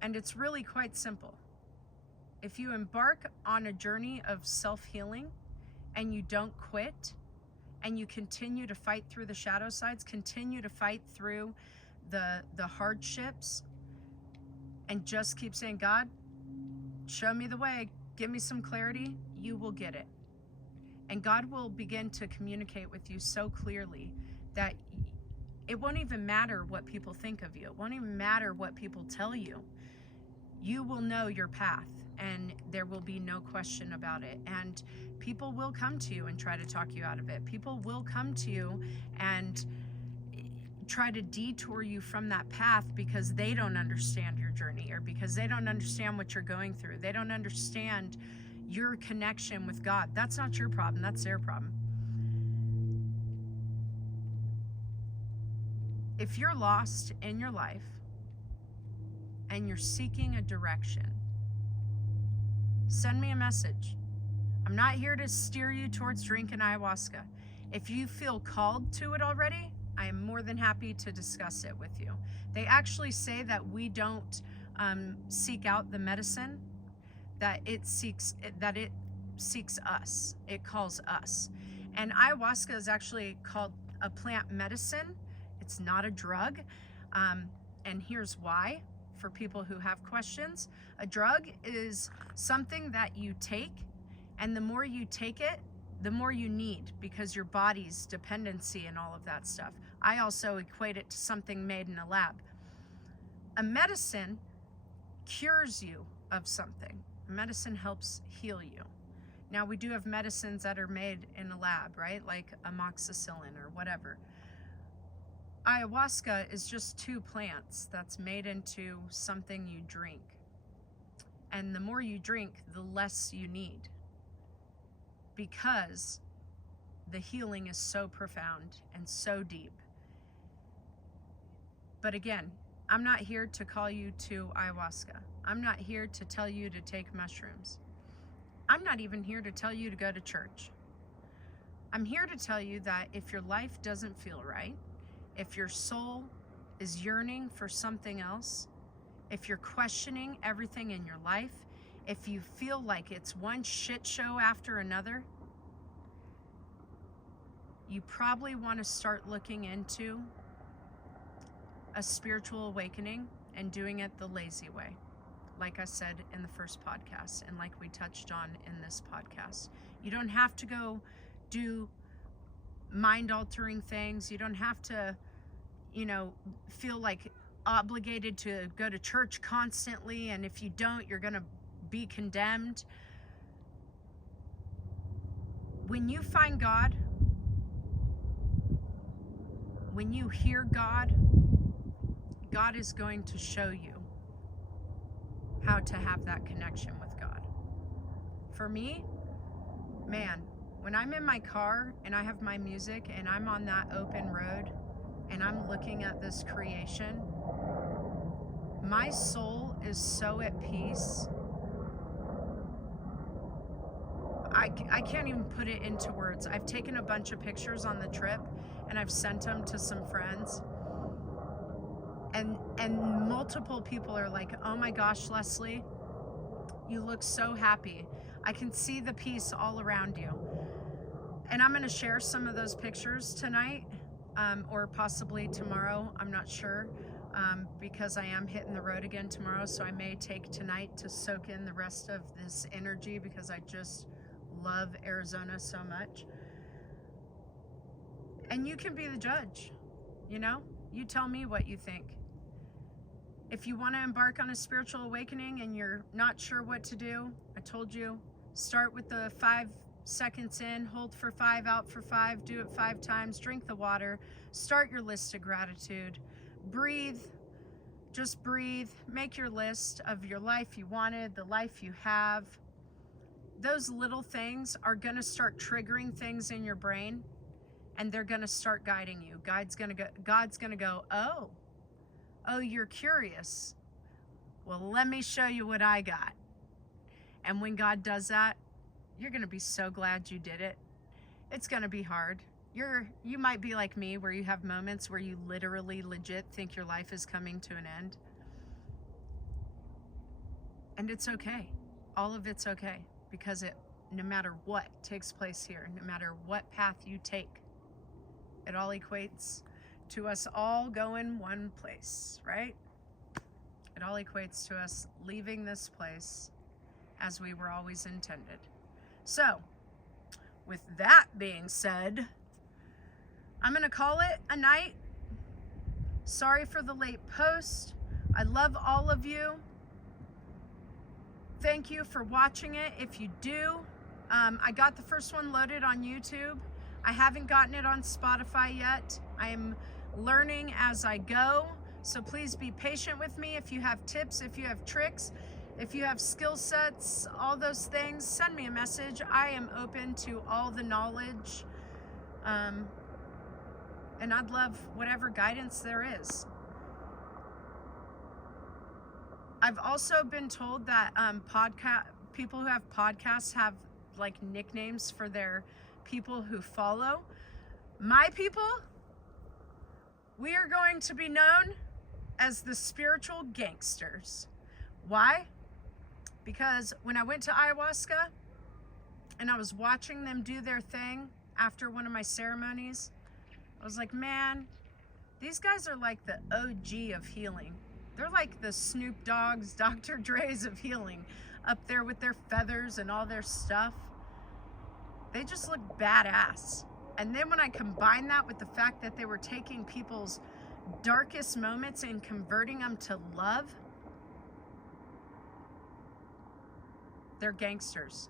And it's really quite simple. If you embark on a journey of self-healing and you don't quit and you continue to fight through the shadow sides, continue to fight through the hardships, and just keep saying, God, show me the way, give me some clarity, you will get it. And God will begin to communicate with you so clearly that it won't even matter what people think of you. It won't even matter what people tell you. You will know your path, and there will be no question about it. And people will come to you and try to talk you out of it. People will come to you and try to detour you from that path because they don't understand your journey, or because they don't understand what you're going through. They don't understand your connection with God. That's not your problem, that's their problem. If you're lost in your life and you're seeking a direction, send me a message. I'm not here to steer you towards drinking ayahuasca. If you feel called to it already, I am more than happy to discuss it with you. They actually say that we don't seek out the medicine, that it seeks us. It calls us. And ayahuasca is actually called a plant medicine. It's not a drug. And here's why, for people who have questions. A drug is something that you take, and the more you take it, the more you need, because your body's dependency and all of that stuff. I also equate it to something made in a lab. A medicine cures you of something. A medicine helps heal you. Now, we do have medicines that are made in a lab, right? Like amoxicillin or whatever. Ayahuasca is just 2 plants that's made into something you drink. And the more you drink, the less you need, because the healing is so profound and so deep. But again, I'm not here to call you to ayahuasca. I'm not here to tell you to take mushrooms. I'm not even here to tell you to go to church. I'm here to tell you that if your life doesn't feel right, if your soul is yearning for something else, if you're questioning everything in your life, if you feel like it's one shit show after another, you probably want to start looking into a spiritual awakening and doing it the lazy way. Like I said in the first podcast, and like we touched on in this podcast. You don't have to go do mind-altering things. You don't have to, feel like obligated to go to church constantly, and if you don't, you're gonna be condemned. When you find God, when you hear God, God is going to show you how to have that connection with God. For me, man, when I'm in my car and I have my music and I'm on that open road and I'm looking at this creation, my soul is so at peace. I can't even put it into words. I've taken a bunch of pictures on the trip and I've sent them to some friends. And multiple people are like, oh my gosh, Leslie, you look so happy. I can see the peace all around you. And I'm going to share some of those pictures tonight, or possibly tomorrow. I'm not sure, because I am hitting the road again tomorrow. So I may take tonight to soak in the rest of this energy, because I just love Arizona so much. And you can be the judge, you tell me what you think. If you want to embark on a spiritual awakening and you're not sure what to do, I told you, start with the 5 seconds in, hold for 5, out for 5, do it 5 times, drink the water, start your list of gratitude, breathe, just breathe, make your list of your life you wanted, the life you have. Those little things are going to start triggering things in your brain, and they're going to start guiding you. God's going to go, oh, you're curious. Well, let me show you what I got. And when God does that, you're going to be so glad you did it. It's going to be hard. You might be like me, where you have moments where you literally legit think your life is coming to an end. And it's okay. All of it's okay, because no matter what takes place here, no matter what path you take, it all equates to us all going one place, right? It all equates to us leaving this place as we were always intended. So, with that being said, I'm going to call it a night. Sorry for the late post. I love all of you. Thank you for watching it. If you do, I got the first one loaded on YouTube. I haven't gotten it on Spotify yet. I am learning as I go, so please be patient with me. If you have tips, if you have tricks, if you have skill sets, all those things, send me a message. I am open to all the knowledge, and I'd love whatever guidance there is. I've also been told that people who have podcasts have like nicknames for their people who follow. My people, we are going to be known as the spiritual gangsters. Why? Because when I went to Ayahuasca and I was watching them do their thing after one of my ceremonies, I was like, man, these guys are like the OG of healing. They're like the Snoop Dogg's, Dr. Dre's of healing, up there with their feathers and all their stuff. They just look badass. And then when I combine that with the fact that they were taking people's darkest moments and converting them to love, they're gangsters.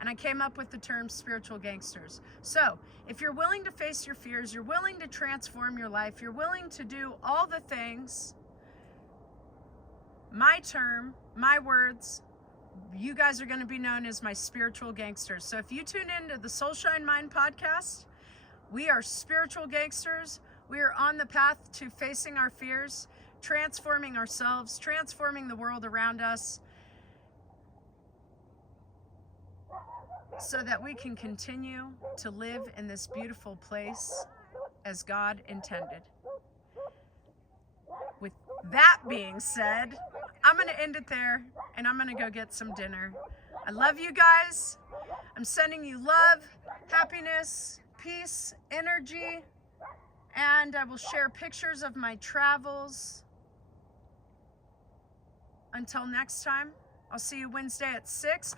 And I came up with the term spiritual gangsters. So if you're willing to face your fears, you're willing to transform your life, you're willing to do all the things, my term, my words, you guys are going to be known as my spiritual gangsters. So if you tune into the Soul Shine Mind podcast, we are spiritual gangsters. We are on the path to facing our fears, transforming ourselves, transforming the world around us. so that we can continue to live in this beautiful place as God intended. With that being said, I'm going to end it there, and I'm going to go get some dinner. I love you guys. I'm sending you love, happiness, peace, energy, and I will share pictures of my travels. Until next time, I'll see you Wednesday at 6,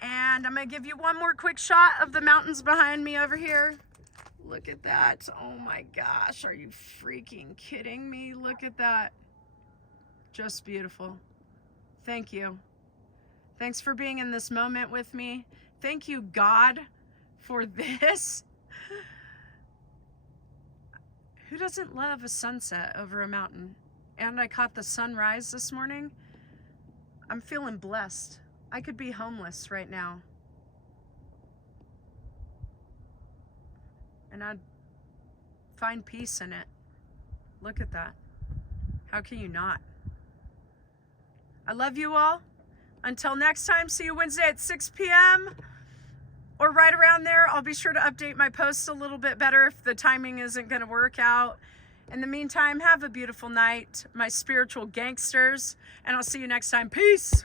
and I'm going to give you one more quick shot of the mountains behind me over here. Look at that. Oh my gosh, are you freaking kidding me? Look at that. Just beautiful. Thank you. Thanks for being in this moment with me. Thank you, God, for this. Who doesn't love a sunset over a mountain? And I caught the sunrise this morning. I'm feeling blessed. I could be homeless right now. And I'd find peace in it. Look at that. How can you not? I love you all. Until next time, see you Wednesday at 6 p.m. or right around there. I'll be sure to update my posts a little bit better if the timing isn't going to work out. In the meantime, have a beautiful night, my spiritual gangsters, and I'll see you next time. Peace.